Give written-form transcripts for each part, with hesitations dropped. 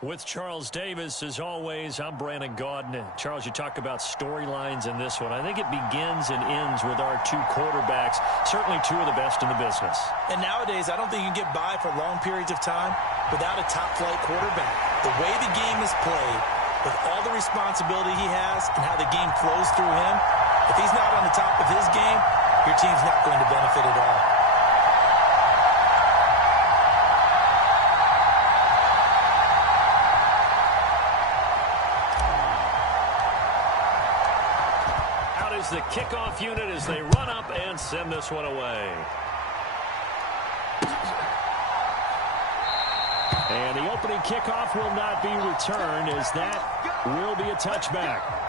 With Charles Davis, as always, I'm Brandon Gaudin. Charles, you talk about storylines in this one. I think it begins and ends with our two quarterbacks, certainly two of the best in the business. And nowadays, I don't think you can get by for long periods of time without a top-flight quarterback. The way the game is played, with all the responsibility he has and how the game flows through him, if he's not on the top of his game, your team's not going to benefit at all. The kickoff unit as they run up and send this one away. And the opening kickoff will not be returned, as that will be a touchback.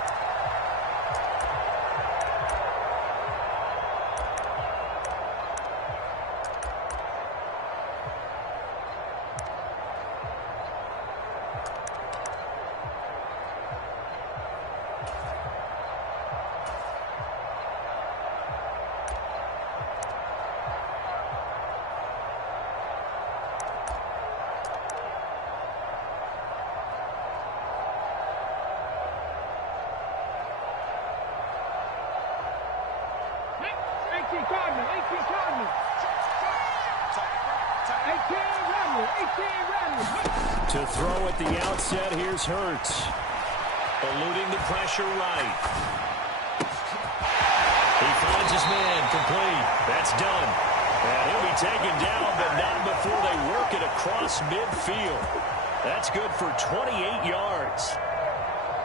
To throw at the outset, here's Hurts. Eluding the pressure right. He finds his man, complete. That's done. And he'll be taken down, but not before they work it across midfield. That's good for 28 yards.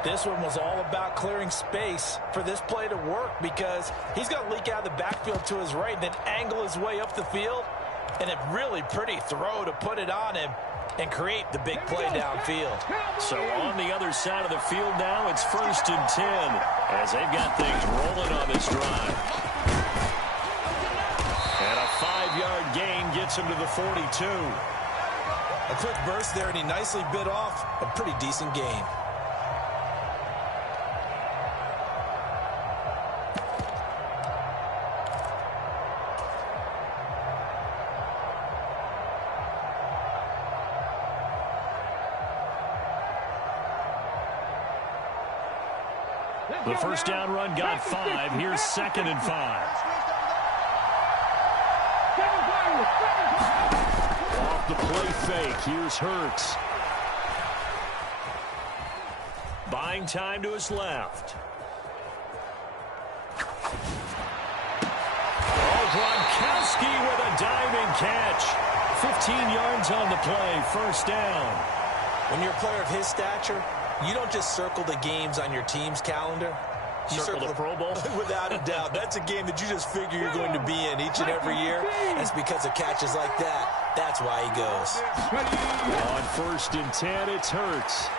This one was all about clearing space for this play to work, because he's going to leak out of the backfield to his right, then angle his way up the field, and a really pretty throw to put it on him and create the big play downfield. So on the other side of the field now, it's 1st and 10 as they've got things rolling on this drive. And a 5-yard gain gets him to the 42. A quick burst there, and he nicely bit off a pretty decent gain. The first down run got 5. Here's 2nd and 5. Off the play fake. Here's Hurts. Buying time to his left. Oh, Gronkowski with a diving catch. 15 yards on the play. First down. When you're a player of his stature, you don't just circle the games on your team's calendar. You circle the Pro Bowl? Without a doubt. That's a game that you just figure you're going to be in each and every year. And it's because of catches like that. That's why he goes. On 1st and 10, it's Hurts.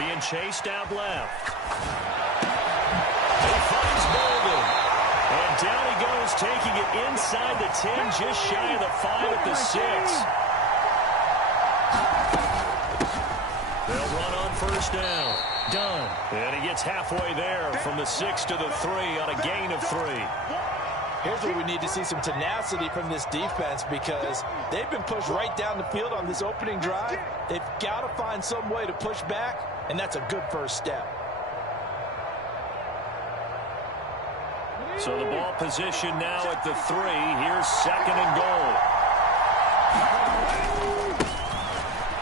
Being chased out left. He finds Bolden. And down he goes, taking it inside the 10, just shy of the 5 at the 6. They'll run on 1st down. Done. And he gets halfway there from the 6 to the 3 on a gain of 3. Here's where we need to see some tenacity from this defense, because they've been pushed right down the field on this opening drive. They've got to find some way to push back, and that's a good first step. So the ball position now at the 3. Here's 2nd and goal.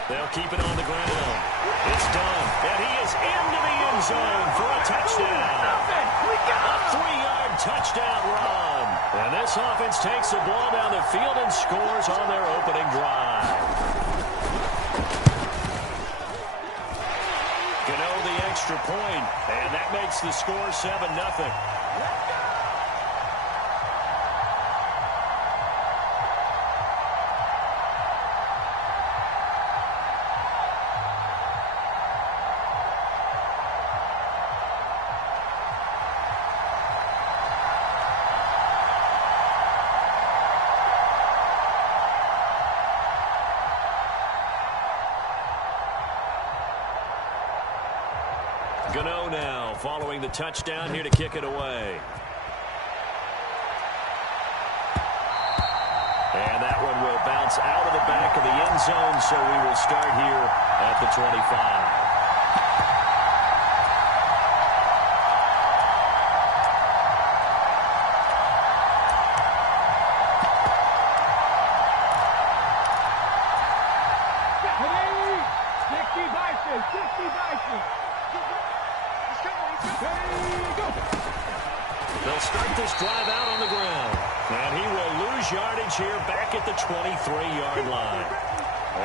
They'll keep it on the ground. It's done. And he is into the end zone for a touchdown. A 3-yard touchdown run. And this offense takes the ball down the field and scores on their opening drive. Gano the extra point, and that makes the score 7-0. Gano now following the touchdown here to kick it away. And that one will bounce out of the back of the end zone, so we will start here at the 25. They'll start this drive out on the ground. And he will lose yardage here back at the 23-yard line.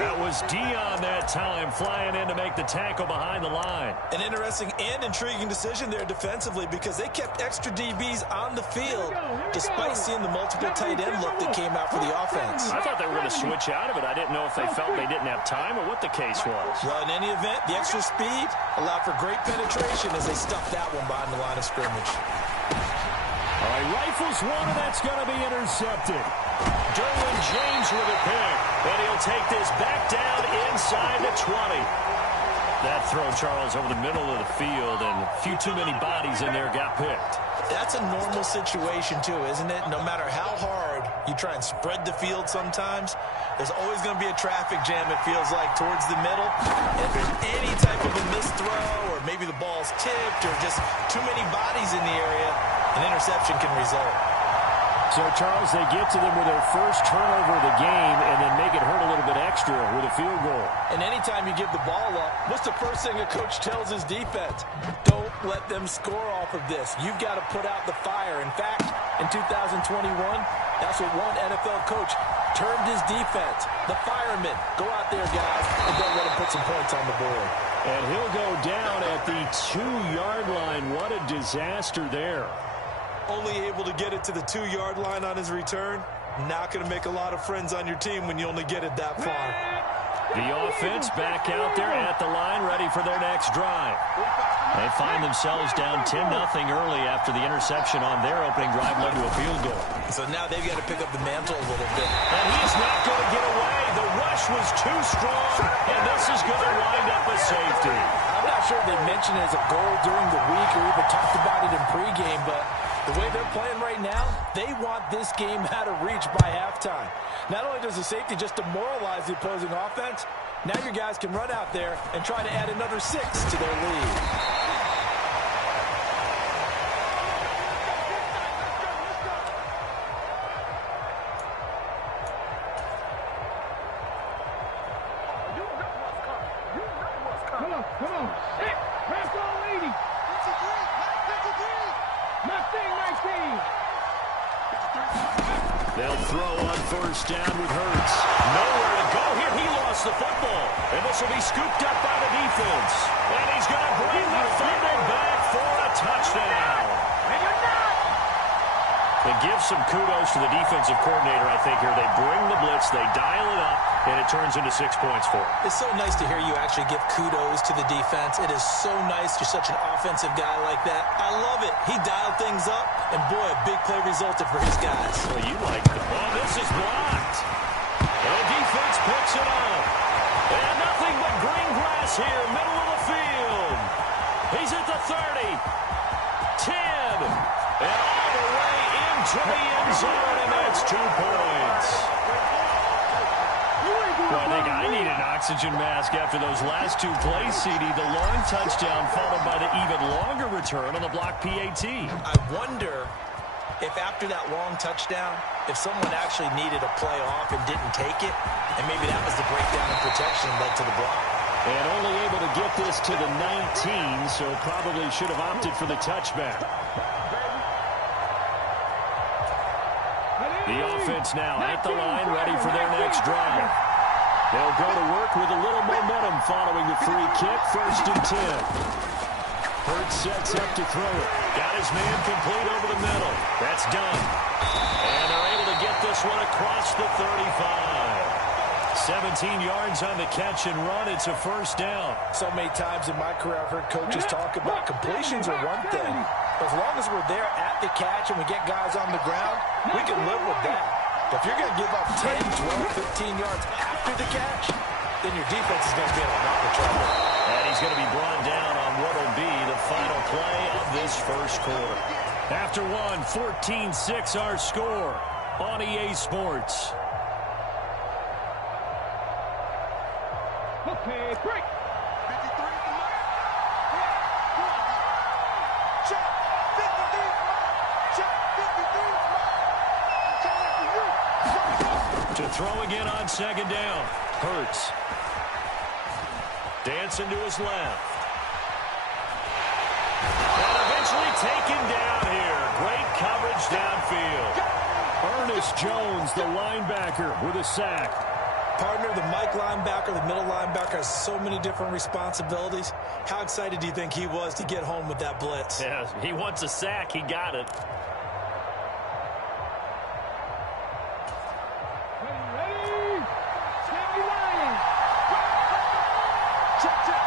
That was Dion that time, flying in to make the tackle behind the line. An interesting and intriguing decision there defensively, because they kept extra DBs on the field despite seeing the multiple tight end look that came out for the offense. I thought they were going to switch out of it. I didn't know if they felt they didn't have time or what the case was. Well, in any event, the extra speed allowed for great penetration as they stuffed that one behind the line of scrimmage. All right, rifles one, and that's going to be intercepted. Derwin James with a pick, and he'll take this back down inside the 20. That throw, Charles, over the middle of the field, and a few too many bodies in there got picked. That's a normal situation, too, isn't it? No matter how hard you try and spread the field sometimes, there's always going to be a traffic jam, it feels like, towards the middle. And if there's any type of a missed throw, or maybe the ball's tipped, or just too many bodies in the area, an interception can result. So, Charles, they get to them with their first turnover of the game and then make it hurt a little bit extra with a field goal. And anytime you give the ball up, what's the first thing a coach tells his defense? Don't let them score off of this. You've got to put out the fire. In fact, in 2021, that's what one NFL coach termed his defense, the firemen. Go out there, guys, and don't let them put some points on the board. And he'll go down at the 2-yard line. What a disaster there. Only able to get it to the 2-yard line on his return. Not going to make a lot of friends on your team when you only get it that far. The offense back out there at the line, ready for their next drive. They find themselves down 10-0 early after the interception on their opening drive led to a field goal. So now they've got to pick up the mantle a little bit. And he's not going to get away. The rush was too strong, and this is going to wind up a safety. I'm not sure they mentioned it as a goal during the week or even talked about it in pregame, but the way they're playing right now, they want this game out of reach by halftime. Not only does the safety just demoralize the opposing offense, now your guys can run out there and try to add another 6 to their lead. Come on. Press all 80. 53. They'll throw on first down with Hurts. Nowhere to go here. He lost the football. And this will be scooped up by the defense. And he's going to bring the fumble back for a touchdown. And give some kudos to the defensive coordinator, I think, here. They bring the blitz, they dial it up, and it turns into 6 points for them. It's so nice to hear you actually give kudos to the defense. It is so nice you're such an offensive guy like that. I love it. He dialed things up, and boy, a big play resulted for his guys. Well, you like the ball. This is blocked. And defense picks it up. And nothing but green grass here, middle of the field. He's at the 30. 10. And all the way into the end zone, and that's 2 points. Well, I think I need an oxygen mask after those last 2 plays, CD. The long touchdown followed by the even longer return on the block PAT. I wonder if after that long touchdown, if someone actually needed a play off and didn't take it, and maybe that was the breakdown in protection that led to the block. And only able to get this to the 19, so probably should have opted for the touchback. The offense now at the line, ready for their next drive. They'll go to work with a little momentum following the free kick, 1st and 10. Hurts sets up to throw it. Got his man complete over the middle. That's done. And they're able to get this one across the 35. 17 yards on the catch and run. It's a first down. So many times in my career, I've heard coaches talk about completions are one thing. As long as we're there at the catch and we get guys on the ground, we can live with that. But if you're going to give up 10, 12, 15 yards after the catch, then your defense is going to be in a lot of trouble. And he's going to be brought down on what will be the final play of this first quarter. After one, 14-6 our score on EA Sports. Okay, break. Check 53 is mine. Check 53 is mine. I'm coming for you. To throw again on second down. Hurts. Dancing to his left. And eventually taken down here. Great coverage downfield. Ernest Jones, the linebacker, with a sack. Partner, the Mike linebacker, the middle linebacker has so many different responsibilities. How excited do you think he was to get home with that blitz? Yeah, he wants a sack. He got it. Ready? Sammy Ryan. Check, check.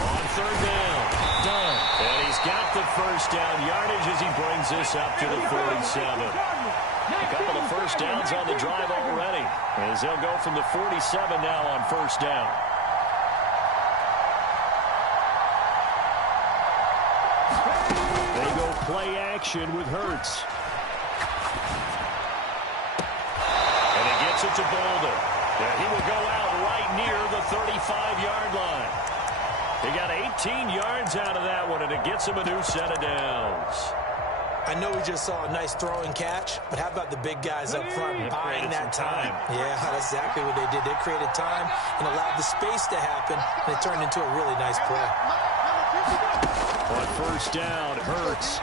On third down. Done. And he's got the first down yardage as he brings this up to the 47. A couple of first downs on the drive already, as they'll go from the 47 now on first down. They go play action with Hurts. And he gets it to Bolden. Yeah, he will go out right near the 35-yard line. He got 18 yards out of that one, and it gets him a new set of downs. I know we just saw a nice throwing catch, but how about the big guys up front buying that time? Yeah, that's exactly what they did. They created time and allowed the space to happen, and it turned into a really nice play. On first down, Hurts.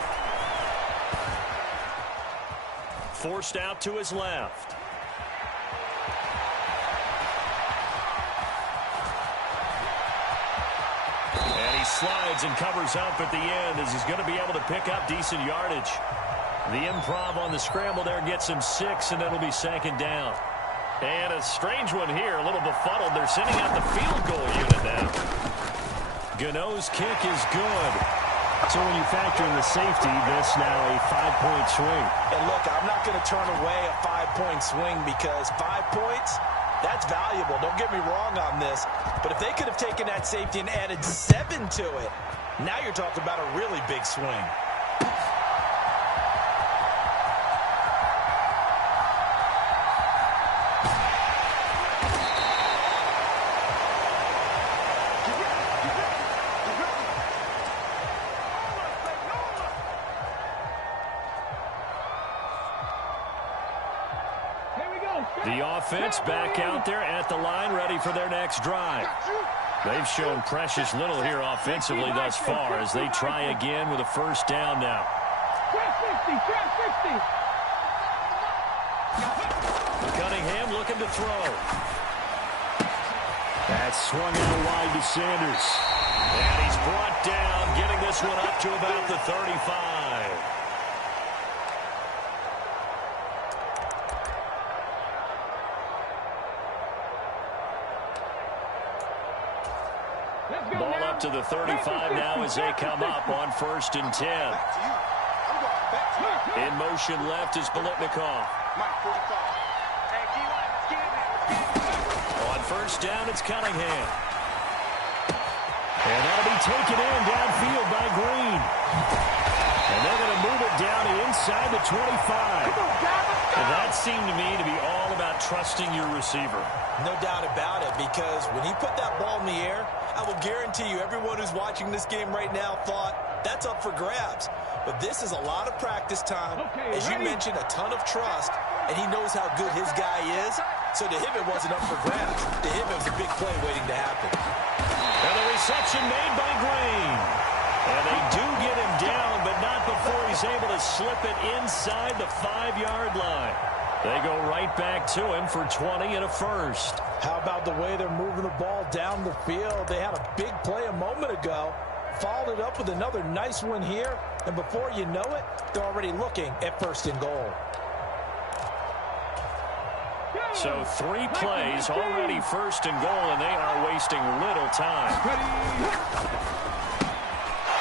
Forced out to his left. And he slides and covers up at the end as he's going to be able to pick up decent yardage. The improv on the scramble there gets him 6, and it'll be second down. And a strange one here, a little befuddled. They're sending out the field goal unit now. Gano's kick is good. So when you factor in the safety, this now a 5-point swing. And look, I'm not going to turn away a 5-point swing because 5 points, that's valuable. Don't get me wrong on this. But if they could have taken that safety and added 7 to it, now you're talking about a really big swing. The offense back out there at the line, ready for their next drive. They've shown precious little here offensively thus far as they try again with a first down now. Cunningham looking to throw. That's swung out wide to Sanders. And he's brought down, getting this one up to about the 35. Ball up to the 35 now as they come up on 1st and 10. In motion left is Biletnikoff. On first down, it's Cunningham. And that'll be taken in downfield by Green. And they're going to move it down inside the 25. And that seemed to me to be all about trusting your receiver. No doubt about it, because when he put that ball in the air, I will guarantee you everyone who's watching this game right now thought that's up for grabs. But this is a lot of practice time. As you mentioned, a ton of trust, and he knows how good his guy is. So to him, it wasn't up for grabs. To him, it was a big play waiting to happen. And the reception made by Green. And they do get him down, but not before he's able to slip it inside the 5-yard line. They go right back to him for 20 and a first. How about the way they're moving the ball down the field? They had a big play a moment ago, followed it up with another nice one here, and before you know it, they're already looking at 1st and goal. So 3 plays, already 1st and goal, and they are wasting little time.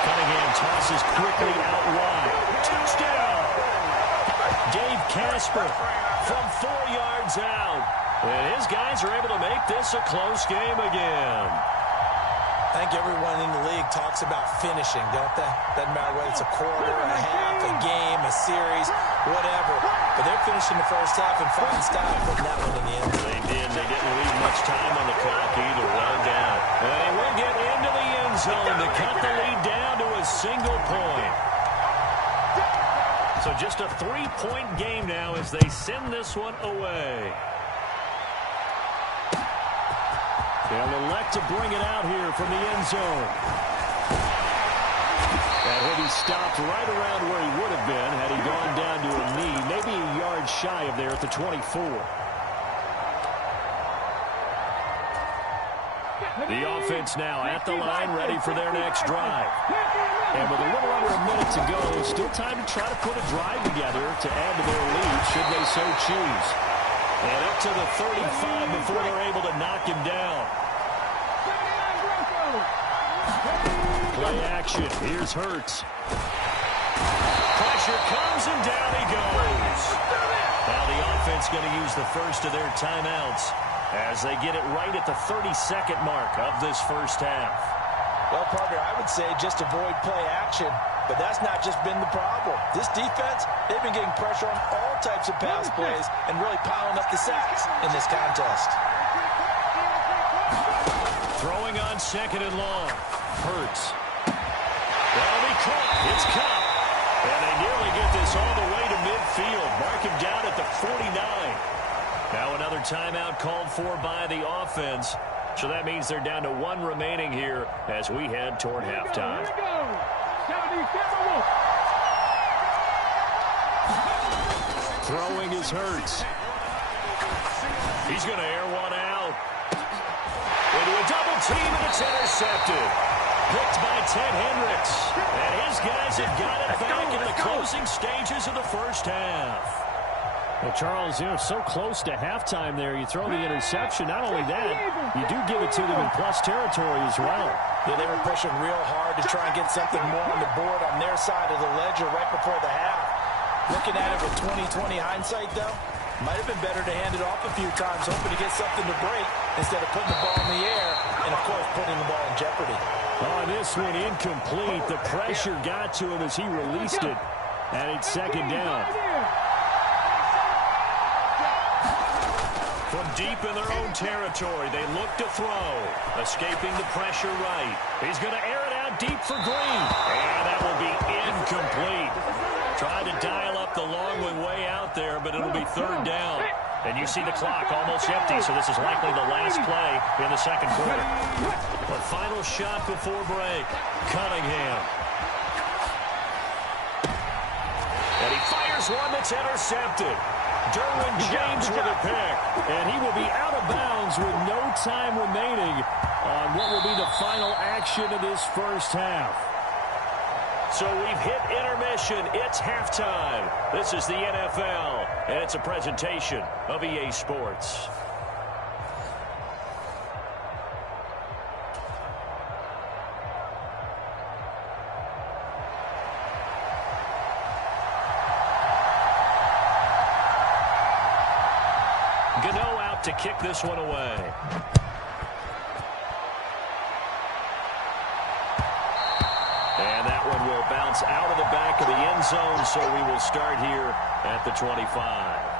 Cunningham tosses quickly out wide. Touchdown! Dave Casper from 4 yards out. And his guys are able to make this a close game again. I think everyone in the league talks about finishing, don't they? Doesn't matter whether it's a quarter, a half, a game, a series, whatever. But they're finishing the first half in fine style, putting that one in the end. They did. They didn't leave much time on the clock either. Well down. And he zone to cut the lead down to a single point. So just a 3-point game now as they send this one away. They'll elect to bring it out here from the end zone. And he'll be stopped right around where he would have been had he gone down to a knee, maybe a yard shy of there at the 24. The offense now at the line, ready for their next drive. And with a little under a minute to go, still time to try to put a drive together to add to their lead, should they so choose. And up to the 35 before they're able to knock him down. Play action. Here's Hurts. Pressure comes and down he goes. Now the offense going to use the first of their timeouts as they get it right at the 32nd mark of this first half. Well, partner, I would say just avoid play action, but that's not just been the problem. This defense, they've been getting pressure on all types of pass plays and really piling up the sacks in this contest. Throwing on second and long. Hurts. That'll be caught. It's caught. And they nearly get this all the way to midfield. Mark him down at the 49. Now another timeout called for by the offense. So that means they're down to 1 remaining here as we head toward halftime. Throwing is Hurts. He's going to air one out. Into a double team, and it's intercepted. Picked by Ted Hendricks. And his guys have got it back in the closing stages of the first half. Well, Charles, so close to halftime there. You throw the interception. Not only that, you do give it to them in plus territory as well. Yeah, they were pushing real hard to try and get something more on the board on their side of the ledger right before the half. Looking at it with 20/20 hindsight, though, might have been better to hand it off a few times, hoping to get something to break instead of putting the ball in the air and, of course, putting the ball in jeopardy. Oh, this one incomplete. The pressure got to him as he released it. And it's second down. From deep in their own territory, they look to throw. Escaping the pressure right. He's going to air it out deep for Green. And that will be incomplete. Trying to dial up the long one way out there, but it'll be third down. And you see the clock almost empty, so this is likely the last play in the second quarter. The final shot before break. Cunningham. And he fires one that's intercepted. Derwin James with a pick. And he will be out of bounds with no time remaining on what will be the final action of this first half. So we've hit intermission. It's halftime. This is the NFL, and it's a presentation of EA Sports. Gano out to kick this one away. And that one will bounce out of the back of the end zone, so we will start here at the 25.